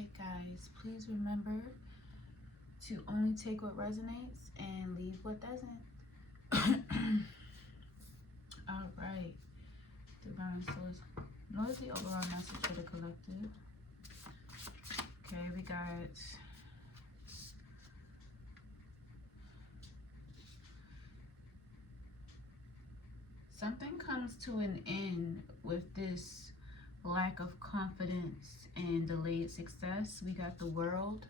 right, guys, please remember to only take what resonates and leave what doesn't. All right, divine source. What is the overall message for the collective? Okay, we got something comes to an end with this lack of confidence and delayed success. We got the world.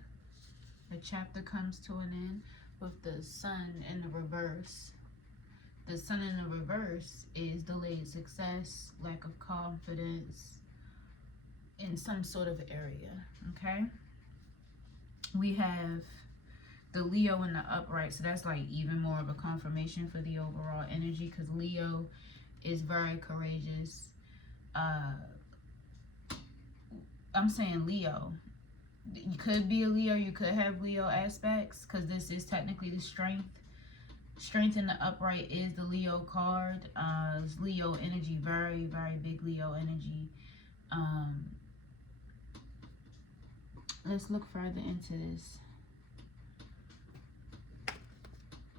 The chapter comes to an end with the sun in the reverse. The sun in the reverse is delayed success, lack of confidence in some sort of area, okay? We have the Leo in the upright, so that's like even more of a confirmation for the overall energy, because Leo is very courageous. I'm saying Leo. You could be a Leo, you could have Leo aspects, because this is technically the strength. Strength in the upright is the Leo card. It's Leo energy, very, very big Leo energy. Let's look further into this.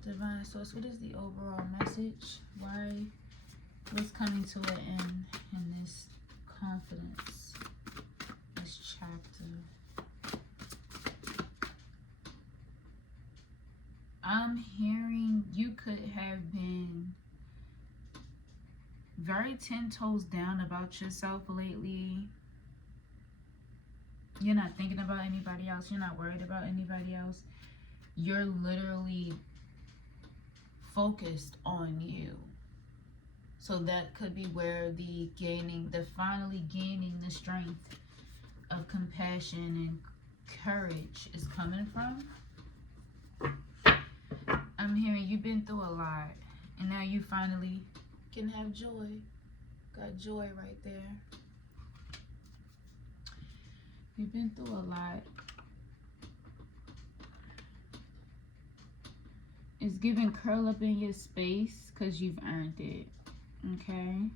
Divine source, what is the overall message? What's coming to an end in this confidence, this chapter? I'm hearing you could have been very 10 toes down about yourself lately. You're not thinking about anybody else. You're not worried about anybody else. You're literally focused on you. So that could be where the finally gaining the strength of compassion and courage is coming from. I'm hearing you've been through a lot, and now you finally can have joy. Got joy right there. You've been through a lot. It's giving curl up in your space because you've earned it. Okay?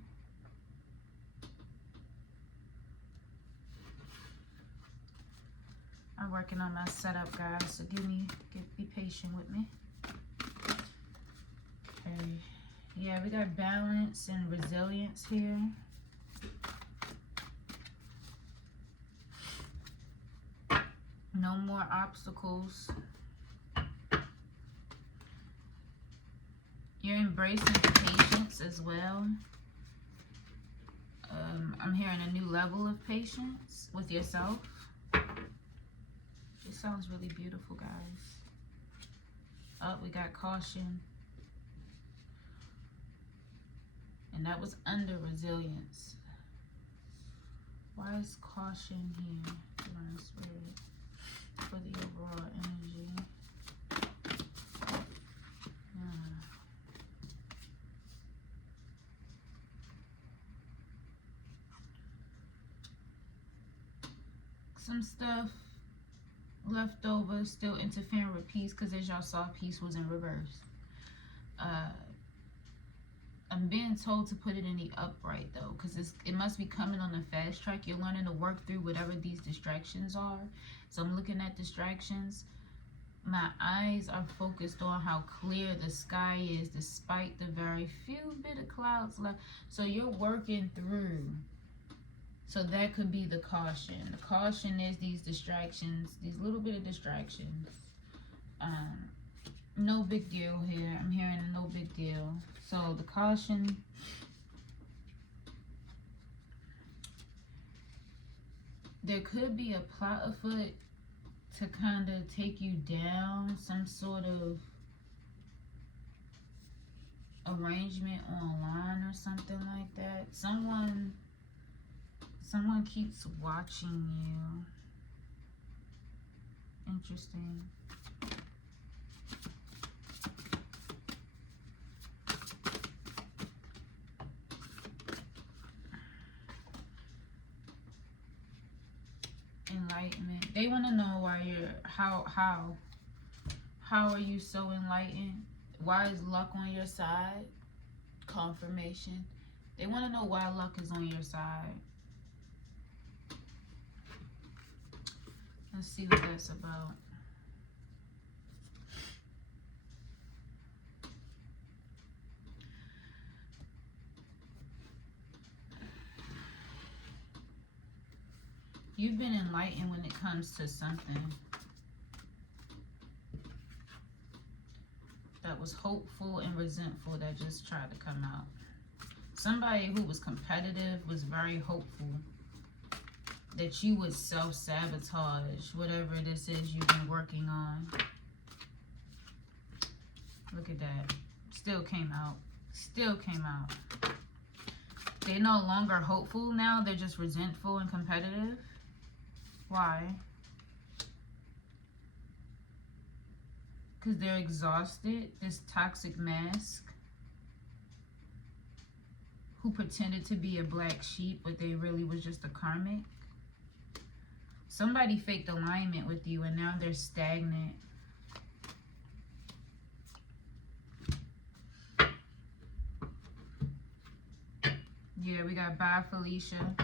I'm working on my setup, guys, so be patient with me. Okay. Yeah, we got balance and resilience here. No more obstacles. You're embracing patience as well. I'm hearing a new level of patience with yourself. It sounds really beautiful, guys. Oh, we got caution. And that was under resilience. Why is caution here, Divine Spirit, for the overall energy? Some stuff left over still interfering with peace, because as y'all saw, peace was in reverse. I'm being told to put it in the upright though, because it must be coming on the fast track. You're learning to work through whatever these distractions are. So I'm looking at distractions. My eyes are focused on how clear the sky is despite the very few bit of clouds left. So you're working through. So that could be the caution. The caution is these distractions, these little bit of distractions. No big deal here. I'm hearing a no big deal. So the caution, there could be a plot afoot to kind of take you down, some sort of arrangement online or something like that. Someone keeps watching you. Interesting. Enlightenment. They want to know why you're how are you so enlightened? Why is luck on your side? Confirmation. They want to know why luck is on your side. Let's see what that's about. You've been enlightened when it comes to something that was hopeful and resentful that just tried to come out. Somebody who was competitive was very hopeful that you would self-sabotage whatever this is you've been working on. Look at that. Still came out. Still came out. They're no longer hopeful now. They're just resentful and competitive. Why? Because they're exhausted. This toxic mask who pretended to be a black sheep, but they really was just a karmic. Somebody faked alignment with you and now they're stagnant. Yeah, we got bye, Felicia.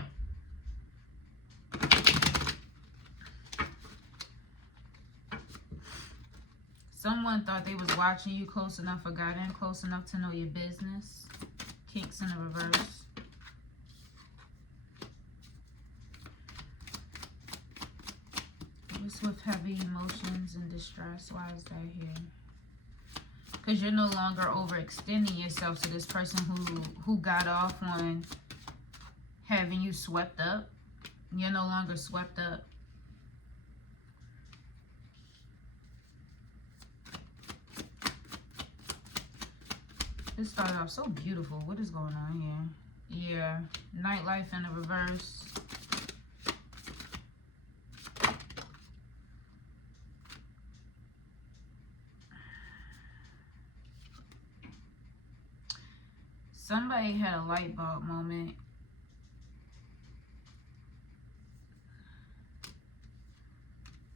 Someone thought they was watching you close enough or got in close enough to know your business. Kinks in the reverse. What's with heavy emotions and distress? Why is that here? Because you're no longer overextending yourself to this person who got off on having you swept up. You're no longer swept up. This started off so beautiful. What is going on here? Yeah, nightlife in the reverse. Somebody had a light bulb moment.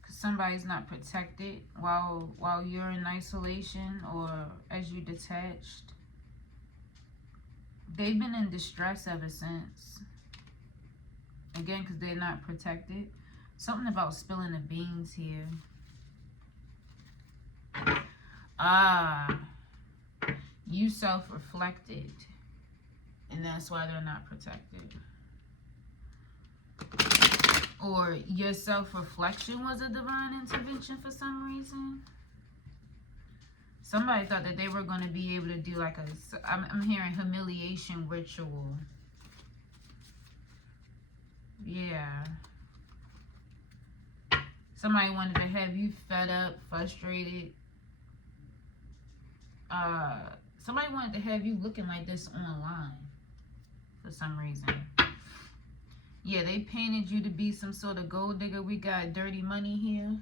Because somebody's not protected while you're in isolation or as you detached. They've been in distress ever since. Again, because they're not protected. Something about spilling the beans here. Ah, you self-reflected. And that's why they're not protected. Or your self-reflection was a divine intervention for some reason. Somebody thought that they were going to be able to do like I'm hearing humiliation ritual. Yeah. Somebody wanted to have you fed up, frustrated. Somebody wanted to have you looking like this online for some reason. Yeah, they painted you to be some sort of gold digger. We got dirty money here.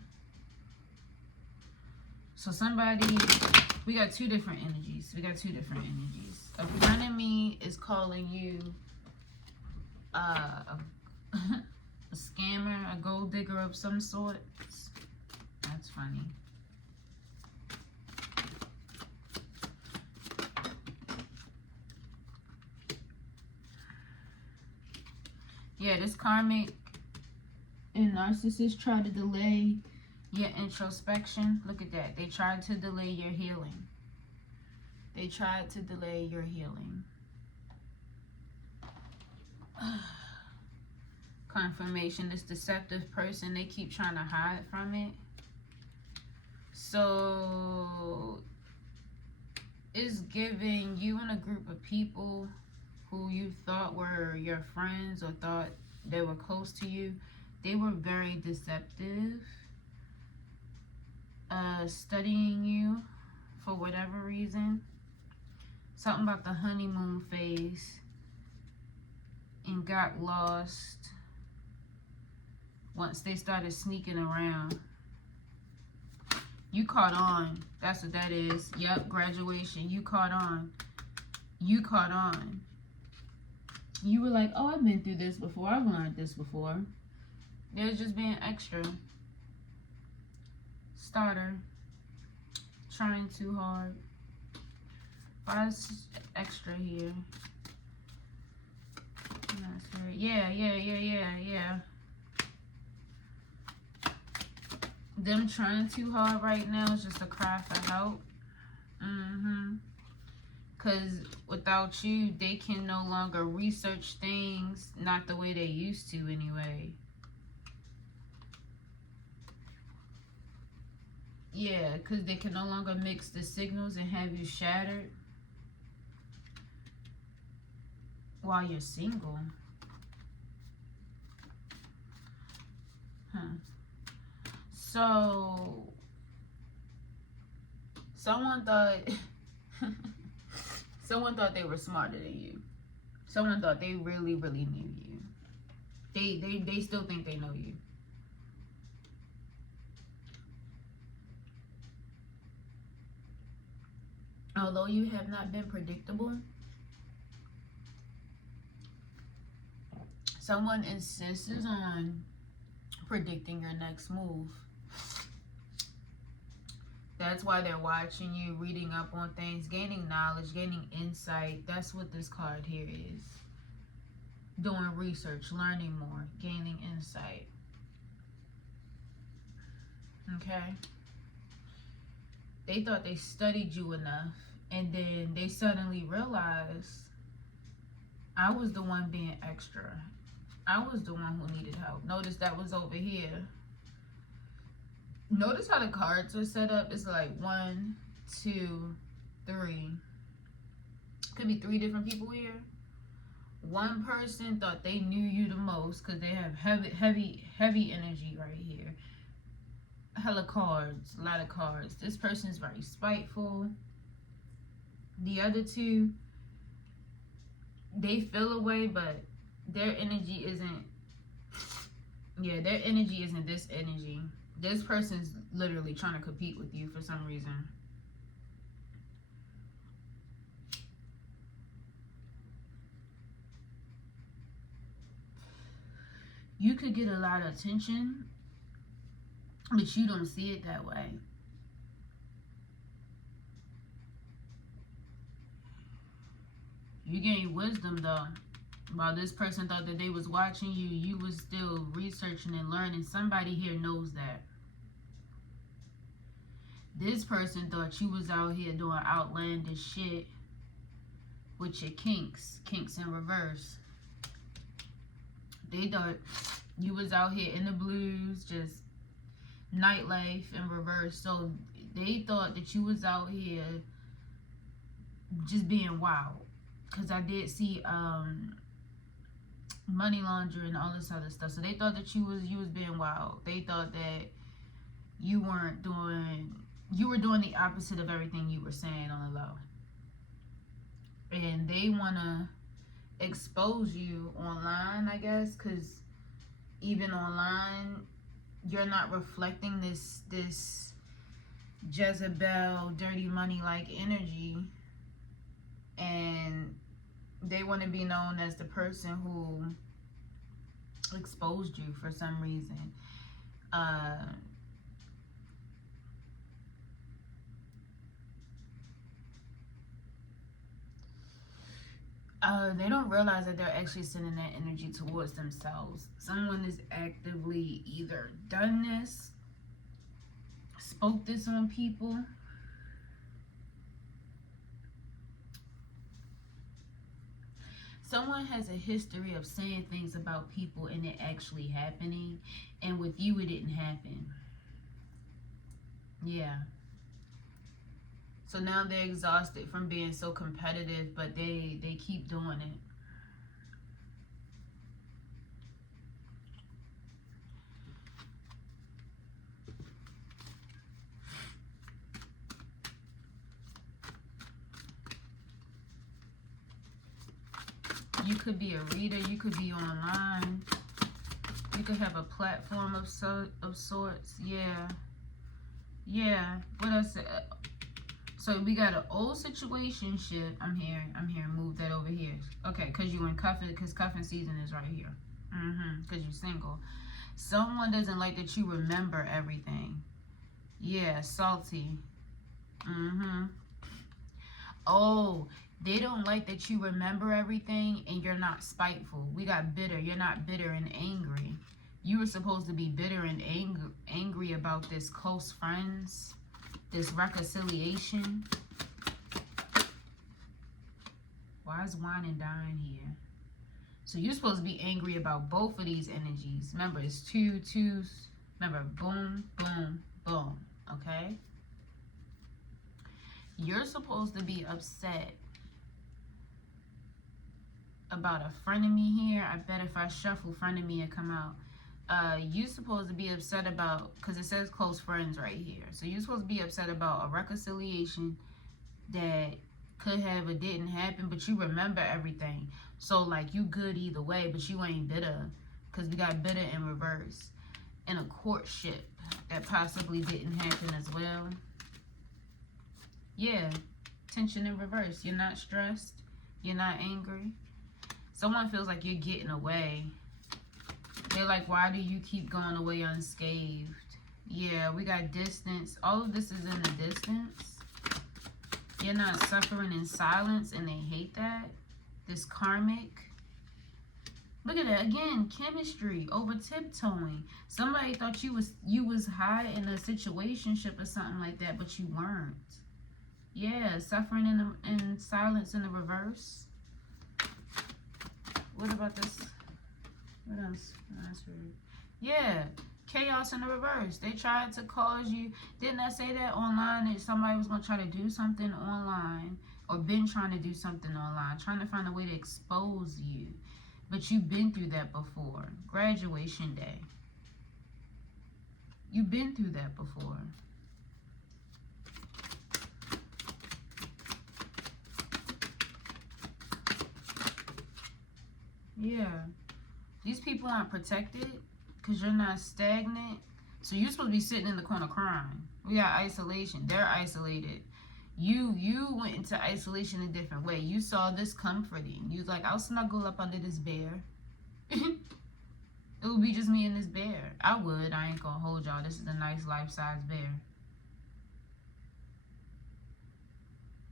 So somebody, we got two different energies. A frenemy is calling you a scammer, a gold digger of some sort. That's funny. Yeah, this karmic and narcissist try to delay your introspection. Look at that. They tried to delay your healing. They tried to delay your healing. Confirmation. This deceptive person, they keep trying to hide from it. So it's giving you and a group of people who you thought were your friends or thought they were close to you. They were very deceptive. Studying you for whatever reason. Something about the honeymoon phase. And got lost once they started sneaking around. You caught on. That's what that is. Yep, graduation. You caught on. You caught on. You were like, oh, I've been through this before. I've learned this before. They're just being extra. Starter. Trying too hard. Why is extra here? That's right. Yeah. Them trying too hard right now is just a cry for help. Because without you, they can no longer research things not the way they used to anyway. Yeah, because they can no longer mix the signals and have you shattered while you're single. So, someone thought someone thought they were smarter than you. Someone thought they really, really knew you. They still think they know you. Although you have not been predictable, someone insists on predicting your next move. That's why they're watching you, reading up on things, gaining knowledge, gaining insight. That's what this card here is. Doing research, learning more, gaining insight. Okay? They thought they studied you enough, and then they suddenly realized I was the one being extra. I was the one who needed help. Notice that was over here. Notice how the cards are set up. It's like 1, 2, 3. Could be 3 different people here. One person thought they knew you the most because they have heavy energy right here. Hella cards, a lot of cards. This person is very spiteful. The other 2, they feel away, but their energy isn't. Yeah, their energy isn't this energy. This person's literally trying to compete with you for some reason. You could get a lot of attention, but you don't see it that way. You gain wisdom though. While this person thought that they was watching you, you was still researching and learning. Somebody here knows that. This person thought you was out here doing outlandish shit with your kinks in reverse. They thought you was out here in the blues, just nightlife in reverse. So they thought that you was out here just being wild. Because I did see money laundering and all this other stuff. So they thought that you was being wild. They thought that you were doing the opposite of everything you were saying on the low. And they want to expose you online, I guess, because even online, you're not reflecting this Jezebel, dirty money like energy. And they want to be known as the person who exposed you for some reason. They don't realize that they're actually sending that energy towards themselves. Someone is actively either done this, spoke this on people, someone has a history of saying things about people and it actually happening, and with you it didn't happen. Yeah. So now they're exhausted from being so competitive, but they keep doing it. You could be a reader, you could be online, you could have a platform of sorts. Yeah. What else? So we got an old situationship. I'm here. Move that over here. Okay, because you in cuffing, because cuffing season is right here. Because you're single. Someone doesn't like that you remember everything. Yeah, salty. Oh, they don't like that you remember everything and you're not spiteful. We got bitter. You're not bitter and angry. You were supposed to be bitter and angry about this close friends, this reconciliation. Why is wine and dine here? So you're supposed to be angry about both of these energies. Remember, it's twos. Remember, boom, boom, boom. Okay? You're supposed to be upset about a frenemy here. I bet if I shuffle frenemy, it come out. You're supposed to be upset about, because it says close friends right here. So you're supposed to be upset about a reconciliation that could have or didn't happen, but you remember everything. So like you good either way, but you ain't bitter, because we got bitter in reverse. And a courtship that possibly didn't happen as well. Yeah, tension in reverse. You're not stressed. You're not angry. Someone feels like you're getting away. They're like, why do you keep going away unscathed? Yeah, we got distance. All of this is in the distance. You're not suffering in silence, and they hate that. This karmic. Look at that again. Chemistry over tiptoeing. Somebody thought you was high in a situationship or something like that, but you weren't. Yeah, suffering in silence in the reverse. What about this? What else? Yeah, chaos in the reverse. They tried to cause you. Didn't I say that online? That somebody was going to try to do something online, or been trying to do something online, trying to find a way to expose you. But you've been through that before. Graduation day. You've been through that before. Yeah. These people aren't protected because you're not stagnant. So you're supposed to be sitting in the corner crying. We got isolation. They're isolated. You went into isolation a different way. You saw this comforting. You was like, I'll snuggle up under this bear. It would be just me and this bear. I would. I ain't gonna hold y'all. This is a nice life-size bear.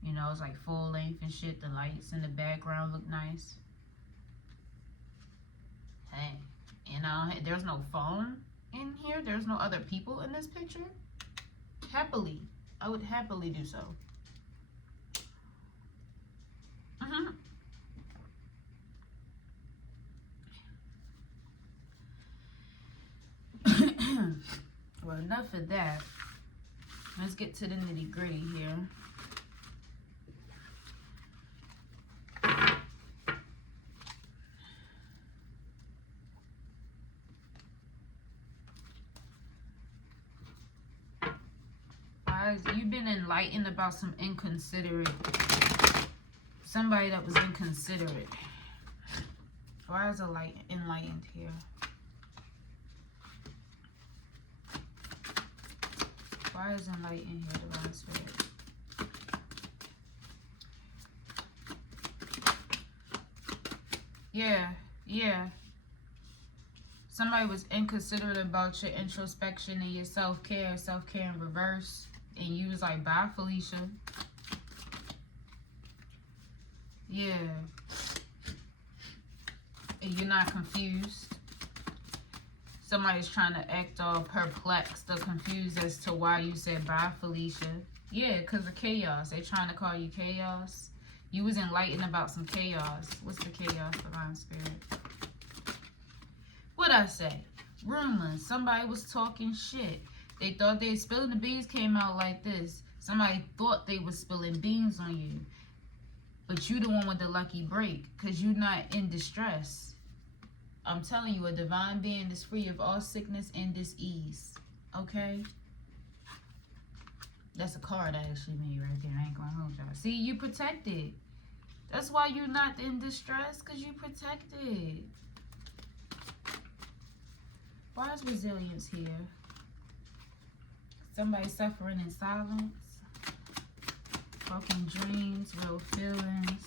You know, it's like full length and shit. The lights in the background look nice. Hey, and there's no phone in here. There's no other people in this picture. Happily. I would happily do so. Well, enough of that. Let's get to the nitty-gritty here. You've been enlightened about some inconsiderate, somebody that was inconsiderate. Why is a light enlightened here? Why is enlightened here, Divine Spirit? Yeah. Somebody was inconsiderate about your introspection and your self-care in reverse. And you was like, bye, Felicia. Yeah. And you're not confused. Somebody's trying to act all perplexed or confused as to why you said bye, Felicia. Yeah, because of chaos. They're trying to call you chaos. You was enlightened about some chaos. What's the chaos, Divine Spirit? What'd I say? Rumors. Somebody was talking shit. They thought they spilling the beans came out like this. Somebody thought they was spilling beans on you. But you the one with the lucky break. Because you're not in distress. I'm telling you, a divine being is free of all sickness and disease. Okay? That's a card I actually made right there. I ain't gonna hold y'all. See, you protected. That's why you're not in distress. Because you protected. Why is resilience here? Somebody suffering in silence. Broken dreams, real feelings.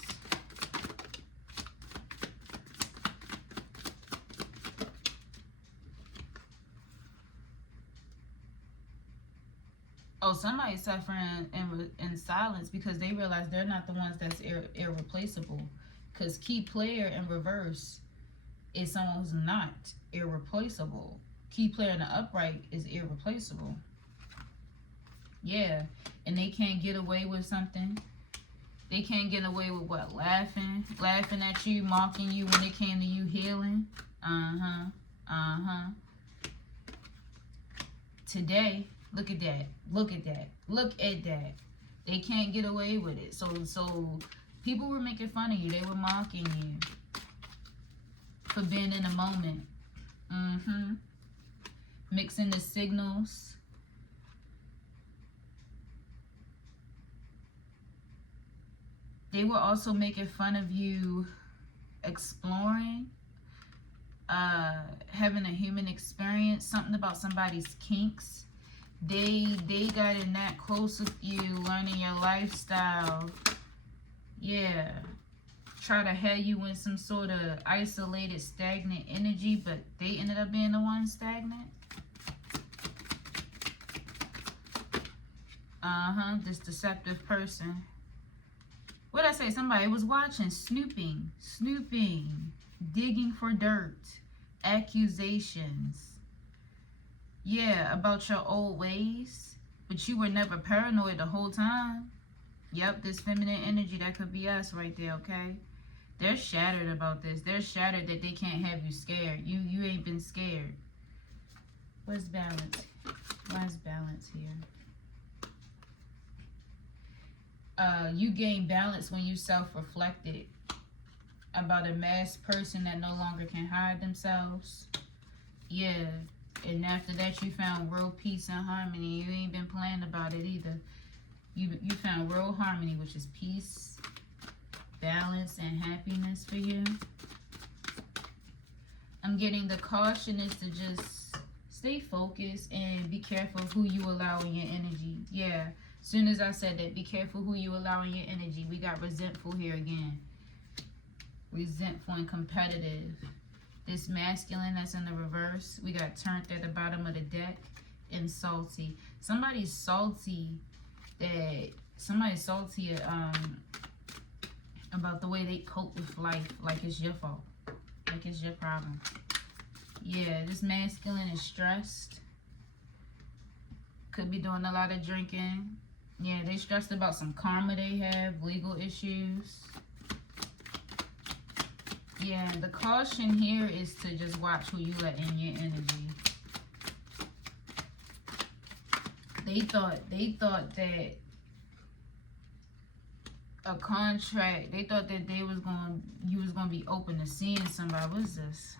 Oh, somebody's suffering in silence because they realize they're not the ones that's irreplaceable. Because key player in reverse is someone who's not irreplaceable. key player in the upright is irreplaceable. Yeah, and they can't get away with something. They can't get away with what? Laughing at you, mocking you when it came to you healing. Today, look at that. Look at that. Look at that. They can't get away with it. So people were making fun of you. They were mocking you for being in the moment. Mixing the signals. They were also making fun of you exploring, having a human experience, something about somebody's kinks. They got in that close with you, learning your lifestyle. Yeah. Try to have you in some sort of isolated, stagnant energy, but they ended up being the one stagnant. This deceptive person. What did I say? Somebody was watching, snooping, digging for dirt, accusations. Yeah, about your old ways, but you were never paranoid the whole time. Yep, this feminine energy, that could be us right there, okay? They're shattered about this. They're shattered that they can't have you scared. You ain't been scared. Where's balance? Why is balance here? You gain balance when you self-reflected about a masked person that no longer can hide themselves. Yeah, and after that you found real peace and harmony. You ain't been playing about it either. You found real harmony, which is peace, balance, and happiness for you. I'm getting the caution is to just stay focused and be careful who you allow in your energy. Yeah. Soon as I said that, be careful who you allow in your energy. We got resentful here again. Resentful and competitive. This masculine that's in the reverse. We got turned at the bottom of the deck. And salty. Somebody's salty about the way they cope with life. Like it's your fault. Like it's your problem. Yeah, this masculine is stressed. Could be doing a lot of drinking. Yeah, they stressed about some karma they have, legal issues. Yeah, the caution here is to just watch who you let in your energy. They thought that a contract, they thought that you was gonna be open to seeing somebody. What is this?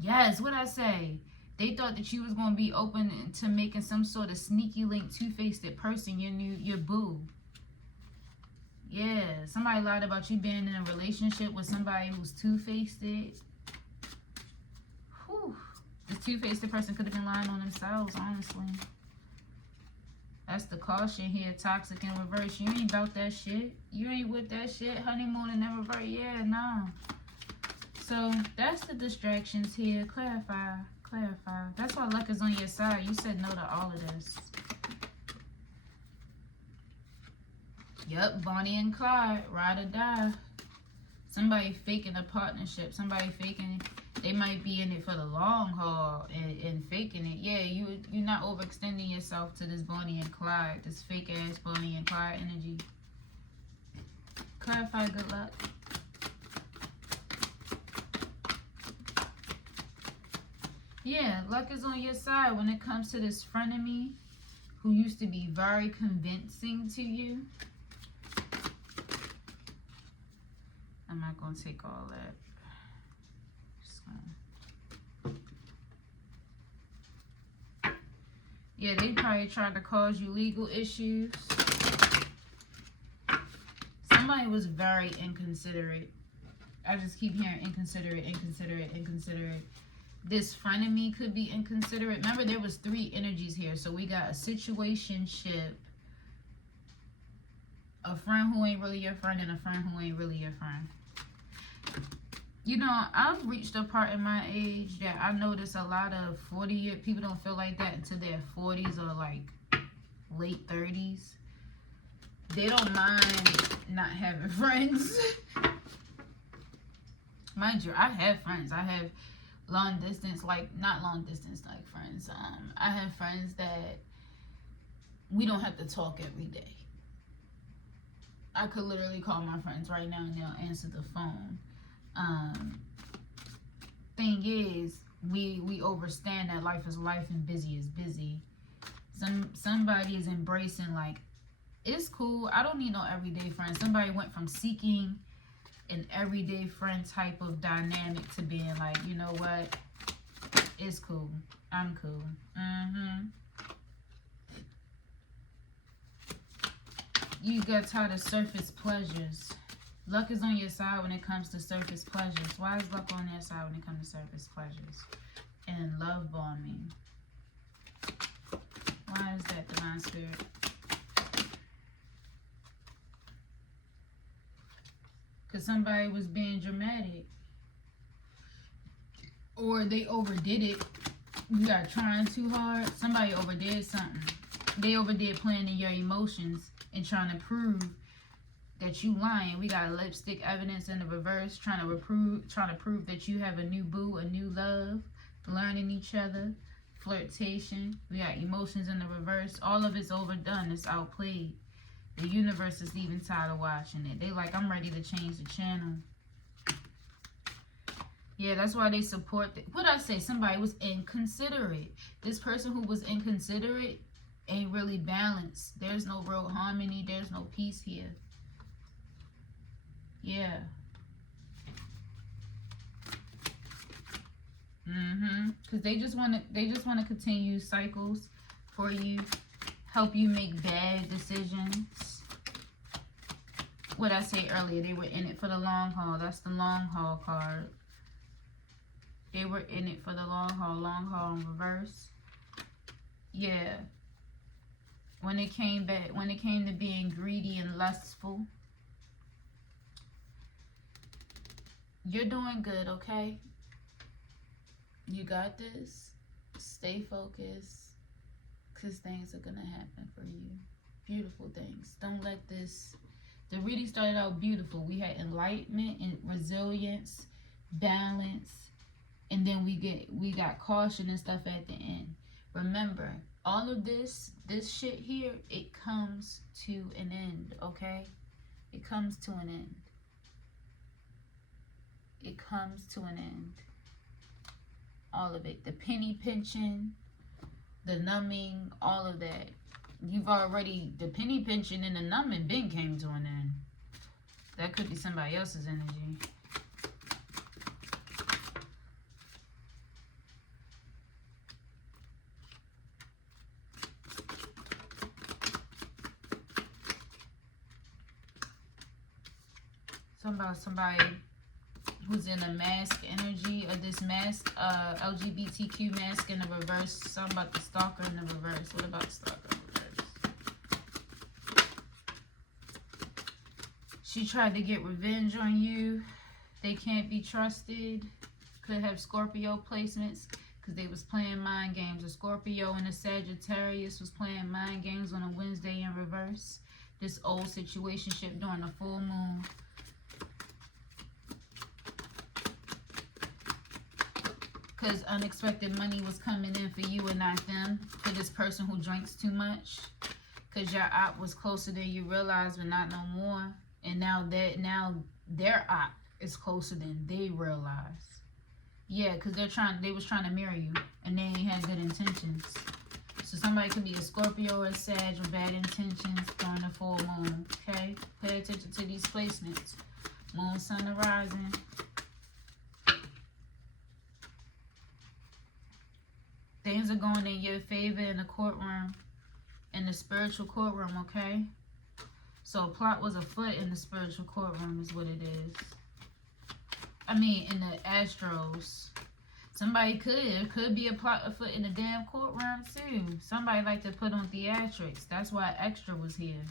Yes, what I say? They thought that you was going to be open to making some sort of sneaky link, two-faced person, your boo. Yeah, somebody lied about you being in a relationship with somebody who's two-faced. Whew. This two-faced person could have been lying on themselves, honestly. That's the caution here, toxic in reverse. You ain't about that shit. You ain't with that shit. Honeymoon and in reverse. Yeah, nah. So, that's the distractions here. Clarify. That's why luck is on your side. You said no to all of this. Yep, Bonnie and Clyde, ride or die. Somebody faking a partnership. Somebody faking, they might be in it for the long haul and faking it. Yeah, you're not overextending yourself to this Bonnie and Clyde, this fake ass Bonnie and Clyde energy. Clarify, good luck. Yeah, luck is on your side when it comes to this frenemy who used to be very convincing to you. I'm not going to take all that. Yeah, they probably tried to cause you legal issues. Somebody was very inconsiderate. I just keep hearing inconsiderate. This frenemy could be inconsiderate. Remember, there was 3 energies here. So we got a situationship, a friend who ain't really your friend, and a friend who ain't really your friend. You know, I've reached a part in my age that I notice a lot of 40-year people don't feel like that until their 40s or like late 30s. They don't mind not having friends. Mind you, I have friends. long distance, like not long distance like friends. I have friends that we don't have to talk every day. I could literally call my friends right now and they'll answer the phone. Thing is, we overstand that life is life and busy is busy. Somebody is embracing, like, it's cool, I don't need no everyday friend. Somebody went from seeking an everyday friend type of dynamic to being like, you know what, it's cool, I'm cool. You got tired of surface pleasures. Luck is on your side when it comes to surface pleasures. Why is luck on their side when it comes to surface pleasures? And love bombing. Why is that, Divine Spirit? Because somebody was being dramatic. Or they overdid it. You got trying too hard. Somebody overdid something. They overdid playing in your emotions and trying to prove that you lying. We got lipstick evidence in the reverse, trying to prove that you have a new boo, a new love, learning each other, flirtation. We got emotions in the reverse. All of it's overdone. It's outplayed. The universe is even tired of watching it. They like, I'm ready to change the channel. Yeah, that's why they support. What I say? Somebody was inconsiderate. This person who was inconsiderate ain't really balanced. There's no real harmony. There's no peace here. Yeah. Because they just want to continue cycles for you, help you make bad decisions. What I say earlier, they were in it for the long haul. That's the long haul card. They were in it for the long haul in reverse. Yeah. When it came to being greedy and lustful, you're doing good, okay? You got this. Stay focused, because things are going to happen for you. Beautiful things. Don't let this... The reading started out beautiful. We had enlightenment and resilience, balance, and then we got caution and stuff at the end. Remember, all of this shit here, it comes to an end, okay? It comes to an end. It comes to an end. All of it. The penny pinching, the numbing, all of that. You've already, the penny pinching and the numbing been came to an end. That could be somebody else's energy. Somebody who's in a mask energy, or this mask, LGBTQ mask in the reverse. Something about the stalker in the reverse. What about the stalker in reverse? She tried to get revenge on you. They can't be trusted. Could have Scorpio placements, because they was playing mind games. A Scorpio and a Sagittarius was playing mind games on a Wednesday in reverse. This old situationship during the full moon. Because unexpected money was coming in for you and not them. For this person who drinks too much. Because your op was closer than you realized, but not no more. And now their op is closer than they realize. Yeah, because they was trying to mirror you, and they ain't had good intentions. So somebody could be a Scorpio or a Sag with bad intentions during the full moon. Okay, pay attention to these placements. Moon, sun, and rising. Things are going in your favor in the courtroom, in the spiritual courtroom, okay? So a plot was afoot in the spiritual courtroom is what it is. I mean, in the Astros. Somebody could be a plot afoot in the damn courtroom too. Somebody like to put on theatrics. That's why Extra was here.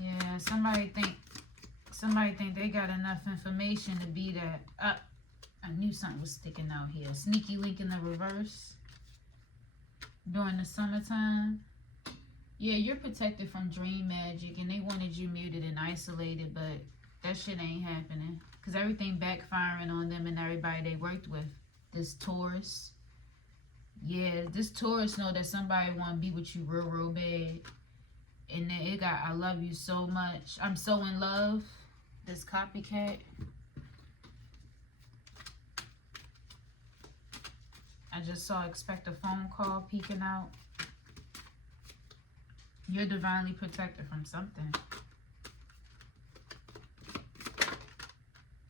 Yeah, somebody think they got enough information to be that. I knew something was sticking out here. Sneaky link in the reverse during the summertime. Yeah, you're protected from dream magic, and they wanted you muted and isolated, but that shit ain't happening. Because everything backfiring on them and everybody they worked with. This Taurus. Yeah, this Taurus know that somebody want to be with you real, real bad. And then it got, I love you so much. I'm so in love. This copycat. I just saw expect a phone call peeking out. You're divinely protected from something.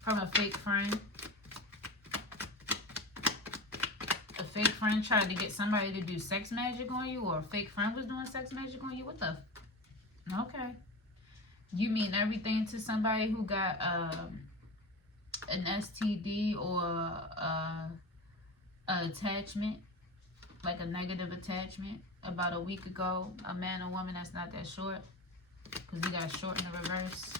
From a fake friend. A fake friend tried to get somebody to do sex magic on you, or a fake friend was doing sex magic on you? What the? Okay. You mean everything to somebody who got an STD or an attachment, like a negative attachment, about a week ago. A man or woman that's not that short, because we got short in the reverse.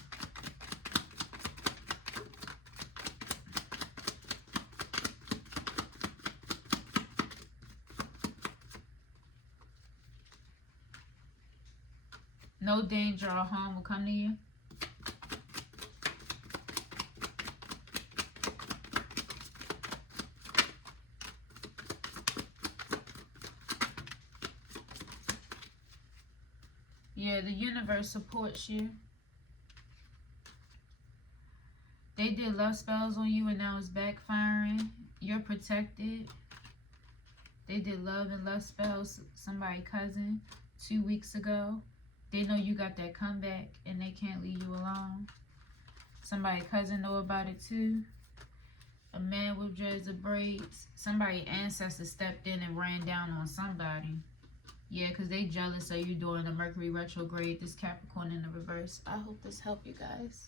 No danger or harm will come to you. Yeah, the universe supports you. They did love spells on you and now it's backfiring. You're protected. They did love and lust spells, somebody cousin, 2 weeks ago. They know you got that comeback and they can't leave you alone. Somebody cousin know about it too. A man with dreads of braids. Somebody ancestor stepped in and ran down on somebody. Yeah, because they jealous of you during the Mercury retrograde, this Capricorn in the reverse. I hope this helped you guys.